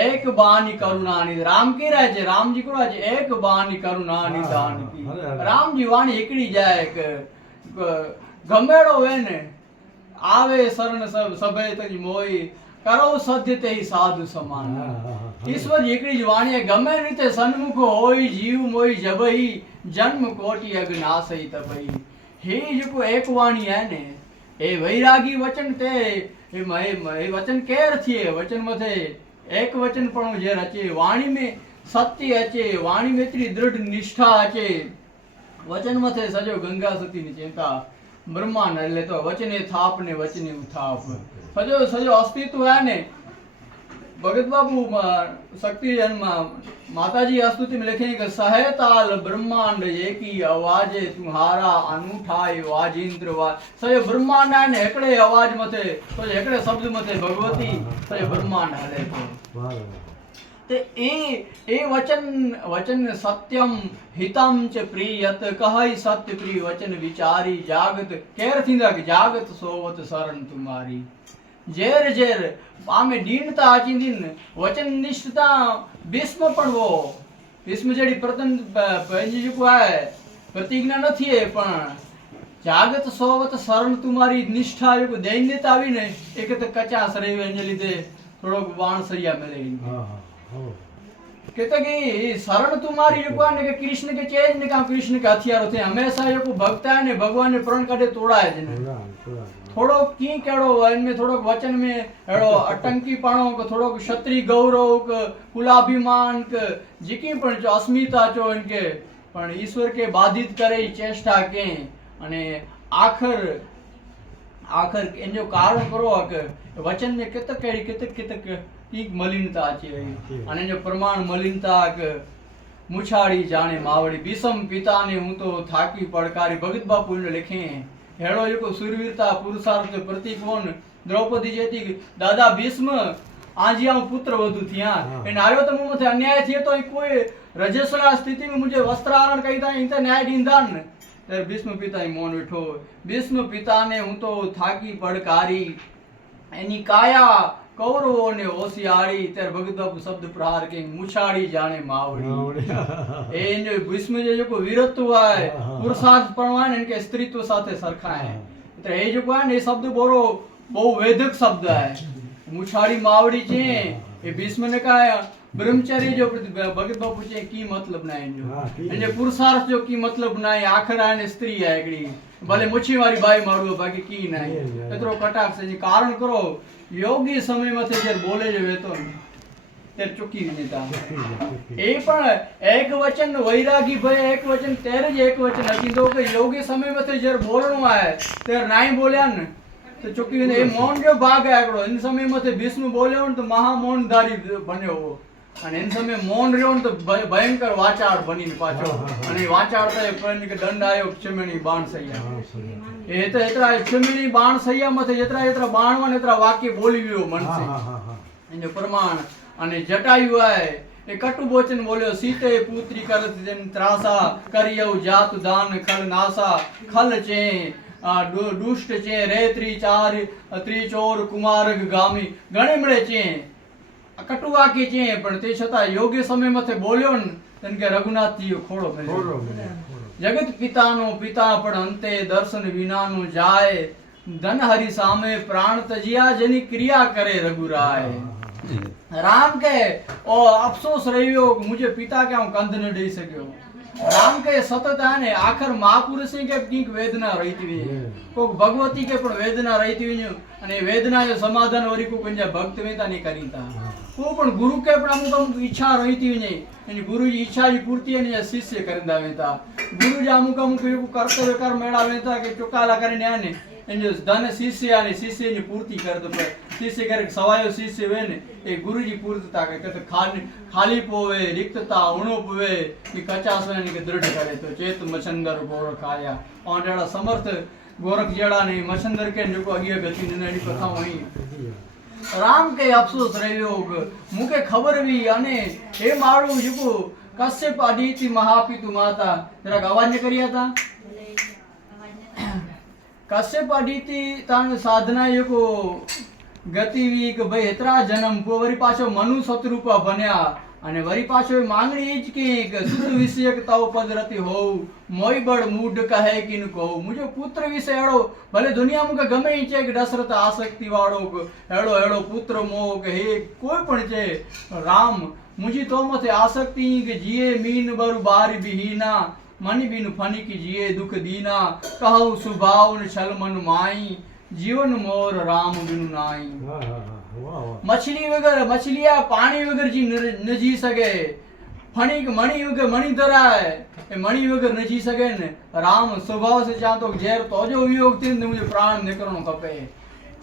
એક બાની કરુણા ની રામ કે રહે છે રામજી કોડા છે એક બાની કરુણા ની દાન કી હા, અરે, અરે. રામજી વાણી એકડી જાય કે ગમેડો હોય ને આવે શરણ સભે તજી મોઈ કરો સદ્ય તે સાધુ સમાન. ઈશ્વર એકડી જ વાણીએ ગમે રીતે સન્મુખ હોય જીવ મોઈ જબઈ જન્મ કોટી અગ્નાશઈ તપઈ હે જકો એક વાણી હે ને એ વૈરાગી વચન તે એ વચન કેર થીએ વચન મથે એક વચન પણ જે રચે વાણી में સત્ય અચે, વાણી એટલી દૃઢ નિષ્ઠા અચે. વચન મથે સજો ગંગા સતી ની ચિંતા. બ્રહ્માંડ, એટલે તો વચને થાપ ને વચને ઉથાપ. સજો સજો અસ્તિત્વ ને ભગતબાબુમાં શક્તિજનમાં માતાજી અસ્તુતિ લખેની કે સહેતાલ બ્રહ્માંડ એકી અવાજે તુહારા અનુઠાય વાજિંદ્ર વા સય બ્રહ્માંડ ને એકડે અવાજ મથે, તો એકડે શબ્દ મથે, ભગવતી. સય બ્રહ્માંડ હલે તે એ એ વચન વચન સત્યમ હિતમ ચ પ્રિયત કહી સત્ય પ્રિય વચન વિચારી જાગત કેર થીંદક જાગત સોવત શરણ તુમારી. જેર જેર આમે દીનતા આચિંદિન વચન નિષ્ઠતા ભીષ્મ પણ પડવો. ભીષ્મ જેડી પ્રતન પંજીકુ આય પ્રતિજ્ઞા નથી એ પણ. જાગત સોવત શરણ તુમારી નિષ્ઠા યુગ દૈન્યતા આવીને એક તો કચાસ રહી એને લીધે થોડોક વાણ સરિયા મેળવી કહેતા કે શરણ તુમારી યુગવા ને કે કૃષ્ણ કે ચેજ ને કામ કૃષ્ણ કે હથિયારો છે હંમેશા યુગ ભક્તા ને ભગવાન ને પ્રણ કાઢે તોડાય જ છે भगवान ने प्रण काटे तोड़ा है जिन्हें પુરાણ, પુરાણ. थोड़ो की केड़ो इनमें थोड़ो वचन में एड़ो अटंकी पाणो को थोड़ो क्षत्रिय गौरव क कुलाभिमान क जिकी पण जो अस्मिता जो इनके पण ईश्वर के बाधित करे ई चेष्टा के અને આખર આખર એનો કારણ કરો કે વચન ને કેતક કેડી કેતક કેતક કીક મલિનતા છે અને જો પ્રમાણ મલિનતા કે મુછાડી જાણે માવડી ભીષમ પિતાને હું તો થાકી પડકારી ભગત બાપુ ને લખે હેળો યુકો સુરવીરતા પુરુષાર્થ પ્રતિક હોન. દ્રૌપદી જેતી દાદા ભીષ્મ આંજિયા પુત્ર વધુ થયા. એ નાર્યો તો મુમથે અન્યાય થયો તો કોઈ રજેશના સ્થિતિમાં મુજે વસ્ત્રારણ કહી દા ઇતે ન્યાય દીંદાન ત્યારે ભીષ્મ પિતાએ મૌન બેઠો ભીષ્મ પિતાને હું તો થાકી પડકારી. એની કાયા કૌરવો ને ઓસિયાળી ત્યારે ભગત શબ્દ પ્રહાર કે મુછાડી જાણે માવડી. એનો ભીષ્મ જે જો કોઈ વીરત્વ હા. પુરુષાર્થ પ્રમાણે કે સ્ત્રીત્વ સાથે સરખાય. એટલે એ જો હોય ને એ શબ્દ બોરો બહુ વેદક શબ્દ આય મુછાડી માવડી છે એ ભીષ્મ ને કાય બ્રહ્મચર્ય જો પ્રતિ- ભગત બાપુ છે કી મતલબ ના એનો? હા, કી. અને પુરુષાર્થ જો કી મતલબ ના આખરા ને સ્ત્રી હે એકડી. ભલે મુછી વાળી બાઈ માડવો બાકી કી ના કી ના. એટલો કટાક્ષ છે જી કારણ કરો યોગી સમયમાં જ્યારે બોલે છે વેતો ત્યારે ચૂકી ચૂકી. એ પણ એક વચન વૈરાગી ભાઈ એક વચન ત્યારે જ એક વચન હતી તો કે યોગી સમયમાંથી જ્યારે બોલણું આવે, ત્યારે નાઈ બોલ્યા ને, તો ચૂકી. એ મૌન જો ભાગ આગળ એની સમયમાંથી ભીષ્મ બોલ્યો ને તો મહા મૌનધારી બન્યો અને એન સમય મૌન રહ્યો ને તો ભય- ભયંકર વાચાળ બનીને પાછો. અને એ વાચાળ તો પણ કે દંડ આવ્યો ક્ષમેણી બાણ સૈયા. એ તો એતરા ક્ષમેણી બાણ સૈયા માં જેતરા એતરા બાણવા ને એતરા વાક્ય બોલી ગયો મનસે. એને પ્રમાણ અને જટાયુ આય એ કટુબોચન બોલ્યો સીતે પુત્રી કરત જન ત્રાસા કરિયવ જાત દાન ખલ નાસા ખલ ચે દુષ્ટ ચે રે ત્રી ચાર ત્રી ચોર કુમારગ ગામી ગણે મળે ચે આ કટુ વાક્ય છે પણ તે છતાં યોગ્ય સમય મથે બોલ્યો ને તેમ કે રઘુનાથજી ખોડો ખોડો ફેર્યો. જગત પિતાનો પિતા પણ અંતે દર્શન વિનાનું જાય. ધન હરિ સામે પ્રાણ તજિયા જેની ક્રિયા કરે રઘુરાય. રામ કે ઓ અફસોસ રહ્યો મુજે પિતા કે હું કંધ ન દઈ શક્યો? રામ કે સતત આને આખર મહાપુરુષ કે કંઈક વેદના રહીતી હોય કોઈક ભગવતી કે પણ વેદના રહીતી હોય અને એ વેદના સમાધાન વરી કોઈ ભક્ત વેતા નહીં કરીતા કોઈ પણ ગુરુ કે પણ અમુક અમુક ઈચ્છા રહીતી નહીં. એની ગુરુજી ઈચ્છા ની પૂર્તિ એને શિષ્ય કરી વેતા ગુરુજી અમુક અમુક એવું કરતો વેકાર મેળાવે હતા કે ચોકાલા કરીને આને એને ધન શિષ્ય અને શિષ્યની પૂર્તિ કરતો શિષ્ય ક્યારેક સવાયો શિષ્ય હોય ને, એ ગુરુજી પૂર્તતા કરે. તો ખાલી ખાલી પોવે, રિક્તતા ઉણો હોય કે કચાસ હોય કે દૃઢ કરે. તો ચેત મચંદર ગોરખ આયા ઓંડાળા સમર્થ ગોરખ જેડા ને મચંદર કે જો અગિયા ગતિ ને એની કથા અહીં રામ કે અફસોસ રહ્યો. મુકે ખબર વી અને એ મારું જુકુ કશ્યપ અદિતિ મહાપિતુ માતા જરાક અવાજ કર્યા હતા કશ્યપ અદિતિ તાણ સાધના યુકો ગતિ વી કે ભાઈ હેતરા જન્મ વરી પાછો મનુ શત્રુપ બન્યા. અને વરી પાછો એ માંગણી ઈ જ કે સુત વિષયક તવ પદ રતિ હોવ મોય બળ મૂઢ કહે કિન કહું. મુજો પુત્ર વિશે એડો ભલે દુનિયામાં કે ગમે ઈ છે કે દશરથ આસક્તિ વાળો એડો એડો પુત્ર મોહ કે હે કોઈ પણ છે, રામ મુજી તો મથે આસક્તિ કે જીએ મીન બરુ બારી બિહીના. મની બિન ફની કી જીએ દુખ દીના. કહું સુભાવ ને છલ મન માઈ. જીવન મોર રામ વિનુ નાઈ. મછલી વગર મછલિયા પાણી વગર જી નજી શકે. ફણીક મણી વગર મણી ધરાય. એ મણી વગર નજી શકે ને. રામ સ્વભાવ સે જાતો ઝેર તોજો વિયોગથી ને મુજે પ્રાણ નીકળણો ખપે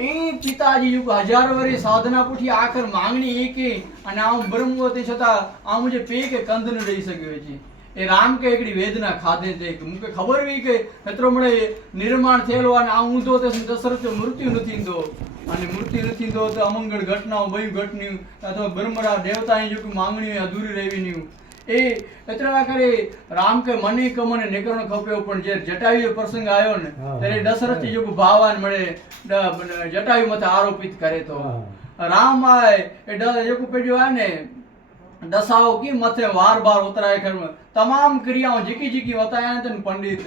એ પિતાજી યુગ હજાર વરે સાધના પૂઠી આખર માંગણી એકે અને આમ બ્રહ્મ હોતી છતાં આ મુજે પેકે કંદ ન રહી શક્યો છે એ રામ કે એકડી વેદના ખાધે છે. કે મુકે ખબર વી કે મળે નિર્માણ થયેલો અને આ ઊંધો તે દશરથ મૃત્યુ નથી થીંદો અને મૃત્યુ નથી તો અમંગળ ઘટનાઓ બયું ઘટન્યું અથવા બ્રહ્મરા દેવતાની જો કે માંગણી અધૂરી રહેવી નહીં. એ એટલા કરે રામ કે મની કે મને ખપ્યો પણ જે જટાયુ પ્રસંગ આવ્યો ને ત્યારે દશરથ જો ભાવાન મળે જટાયુ મથે આરોપિત કરે તો. રામ આય એ કે આ ને દશાઓ કી મથે વાર બાર ઉતરાય કર્મ તમામ ક્રિયાઓ જીકી જીકી વતાયા તન પંડિત.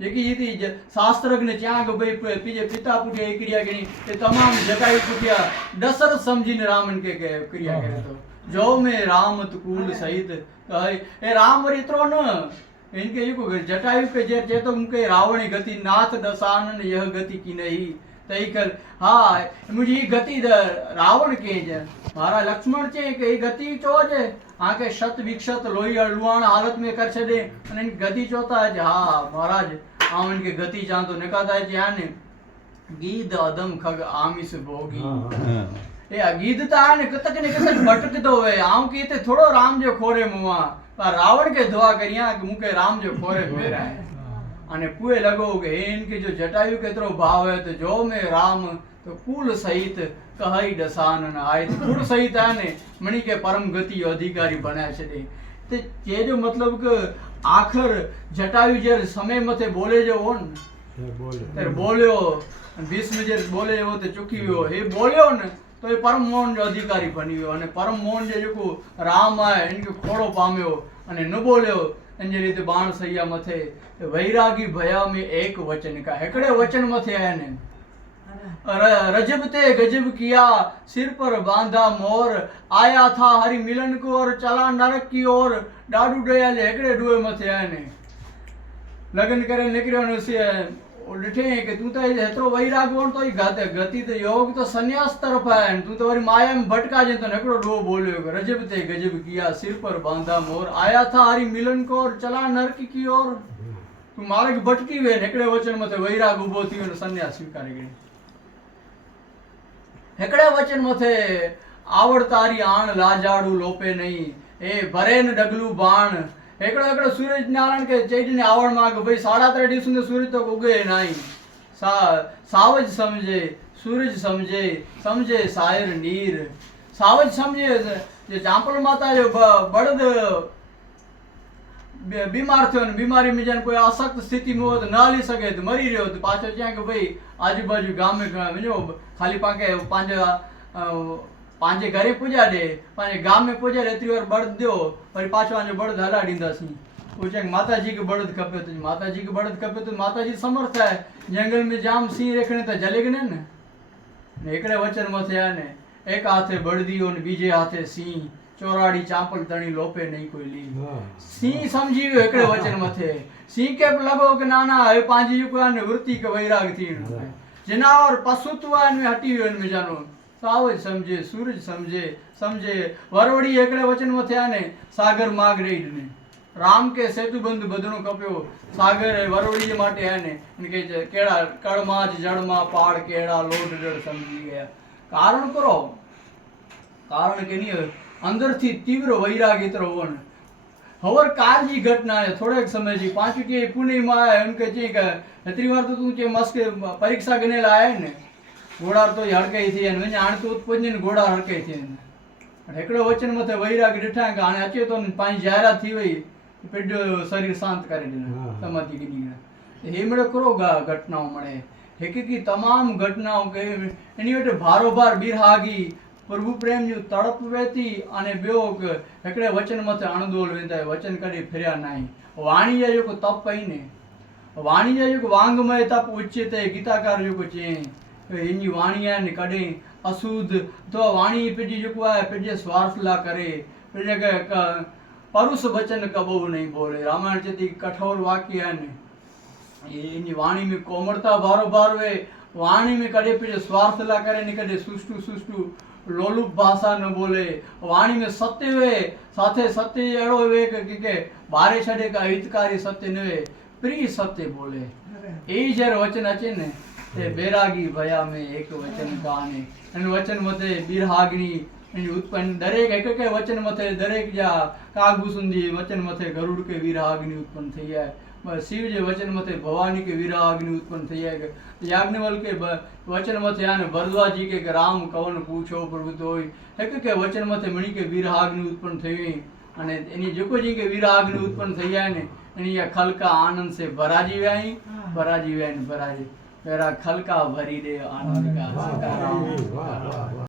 જીકી જીતી શાસ્ત્રજ્ઞ ચાંગ ભઈ પીજે પિતા પૂટે એ ક્રિયા ગણી. એ તમામ જગાઈ પૂટ્યા દશર સમજીને રામન કે કે ક્રિયા કરે તો. જો મે રામ તુકુલ સહિત કહે, એ રામ રીત્રો ન. ઇનકે યુ જટાયુ કે જે ચેતો કે રાવણી ગતિ, નાથ દશાનન યહ ગતિ કી નહીં. તૈકલ હા મુજી ગતિ રાવણ કે છે. મારા લક્ષ્મણ છે કે એ ગતિ ચો છે? હા કે શત વિક્ષત લોહી અડવાણ હાલત મે કરશે દે. અને એની ગતિ ચોતા છે. હા મહારાજ આમ કે ગતિ જાણતો નકાતા છે આને. ગીધ અદમ ખગ આમિસ ભોગી. એ અગીધતા ને કતક ને કતક ભટકતો હોય. આમ કે તે થોડો રામ જો ખોરે મુવા. રાવણ કે ધોવા કર્યા કે મુકે રામ જો ખોરે મેરાય. અને પુએ લગો કે એન કે જો જટાયુ કેતરો ભાવે તો જો મે રામ તો કુલ સહિત કહી ડસાન ન આય. તો કુલ સહિત આને મણી કે પરમ ગતિ અધિકારી બન્યા છે તે. તે જે મતલબ કે આખર જટાયુ જ્યારે સમય મતે બોલે જો ઓન ત્યારે બોલ્યો ભીષ્મ જે બોલે એવો તે ચૂકી ગયો. એ બોલ્યો ને તો એ પરમ મોહન અધિકારી બની ગયો. અને પરમ મોહન જે જોકુ રામ આય એને ખોડો પામ્યો અને ન બોલ્યો એને જે રીતે બાણ સૈયા મથે એ વૈરાગી ભયા મેં એક વચન કા હેકડે વચન મથે આયા ને र- रजब ते गजब किया सिर पर बांधा मोर आया था हरि मिलन को और चला नरक की ओर डाडू डयाले हेकड़े डुए मथे आने લગ્ન કરે નીકળ્યો ને સે ડિઠે કે તું તો હેતરો વૈરાગ વણ તો ગાતે ગતિ તો યોગ તો સંન્યાસ તરફ આયા ને તું તો વરી માયામ ભટકાજે તો નકડો ડો બોલ્યો કે રજબ તે ગજબ કિયા સિર પર બાંધા મોર. આયા થા હારી મિલન કોર, ચલા નરક કી ઓર. તું માર્ગ ભટકી વે નકડે વચન મતે વૈરાગ ઊભો થયો ને સંન્યાસ સ્વીકારી ગઈ હેકડે વચન મથે આવડતારી આણ લાજાડું લોપે નહીં. એ ભરે ને ડગલું બાણ. એકડો એકડો સૂરજ નારાયણ કે ચૈતન્ય આવડમાં કે ભાઈ સાડા ત્રણ દિવસ સુધી સૂરજ તો ઉગે નહીં. સાવજ સમજે સૂરજ સમજે સમજે સાયર નીર. સાવજ સમજે જે ચાંપલ માતા જે બળદ બીમાર થયો ને બીમારી માં કોઈ અશક્ત સ્થિતિમાં હોત ન હલી શકે તો મરી રહ્યો તો પાછો ત્યાં કે ભાઈ આજુબાજુ ગામે જો ખાલી પાંકે અ, પાંજે ઘરે પૂજા દે પાંજે ગામે પૂજા દે ત્રી વાર બળદ દો વળી પાછો આને બળદ હલાડીંદાસી પૂછે કે માતાજી કે બળદ ખપે તો માતાજી કે બળદ ખપે તો માતાજી સમર્થ થાય. જંગલ મેં જામ સિંહ રેખણે તો જલેગ ને? ને એકડે વચનમાં થયા ને એક હાથે બળદીઓ ને બીજે હાથે સિંહ. ચોરાડી ચાંપલ તણી લોપે નહીં કોઈ લી સિંહ સમજી ગયો એકડે વચન મથે સિંહ કે લગો કે ના ના હવે પાંજી યુકવાને વૃત્તિ કે વૈરાગથી જનાવર પશુત્વા ને હટી ગયો ને જાણો સાવજ સમજે સૂરજ સમજે સમજે. વરવડી એકડે વચનમાં થયા ને, સાગર માગ ને રામ કે સેતુબંધ બધનો કપ્યો. સાગર વરવડી માટે આને એને કહે છે, કેળા કળમાં જ જળમાં પાડ કેળા, લોટ, જળ સમજી ગયા. કારણ કરો. કારણ કે નહીં અંદરથી તીવ્ર વૈરાગ એતરો હોવો હવર કાળજી ઘટના થોડેક સમયથી પાંચ પુણેમાં એમ કે છે કે એટલી વાર તો તું કે મસ્કે પરીક્ષા ગણેલા આયા ને ગોળાર તો હડકાઈ થઈ એને. આણ તો ઉત્પન્ન ગોળાર હડકાઈ થઈ એને. એકડો વચન મથે વૈરાગ ડિઠા કે આને અચે તો પાંચ જાહેરાત થઈ હોય પેડ શરીર શાંત કરી દીધું સમાધિ ગીની હેમડે કરો ઘટનાઓ મળે. હેકી તમામ ઘટનાઓ કે એની વટે ભારોભાર બિરહાગી પ્રભુ પ્રેમ જો તડપ વેતી અને બેઓ હેકડે વચન મથે અણદોલ વેંદાય વચન કરી ફેર્યા નહીં વાણીય યુગ તપ ને વાણીય યુગ વાંગમય તપ ઉચ્ચિત ગીતાકાર યુગ છે हिनजी वाणी आहिनि कॾहिं असूद त वाणी पंहिंजी जेको आहे पंहिंजे स्वार्थ लाइ करे पंहिंजे परुस वचन कबो नहीं बोले रामायण जे थी कठोर वाक्य आहिनि हिनजी वाणी में कोमड़ता बारोबार वे वाणी में कॾहिं पंहिंजे स्वार्थ लाइ करे न कॾहिं सुष्टू सुष्टू लोलुप भाषा न बोले वाणी में सत्य वे साथे सत्य अहिड़ो वे कंहिंखे बारे छॾे का हितकारी सत्य न वे प्रिय सत्य बोले यही जहिड़ो वचन अचे न તે બેરાગી ભયા મેં એક વચન ગાને અને વચન મતે બિરહાગની એની ઉત્પન્ન દરેક એક એક વચન મથે દરેક જ્યાં કાગુ સુધી વચન મથે ગરુડ કે વીરાગ્નિ ઉત્પન્ન થઈ જાય. શિવ જે વચન મથે ભવાની કે વીરાગ્નિ ઉત્પન્ન થઈ જાય યાજ્ઞવલ કે વચન મથે આને ભરદ્વાજી કે રામ કવન પૂછો પ્રભુ તો એક કે વચન મથે મણી કે વીરાગ્નિ ઉત્પન્ન થઈ અને એની જેકો જી કે વીરાગ્નિ ઉત્પન્ન થઈ જાય ને એની ખલકા આનંદ સે ભરાજી વ્યાય ભરાજી વ્યાય ને ભરાજી. પેરા ખલકા ભરી દે આનંદ કા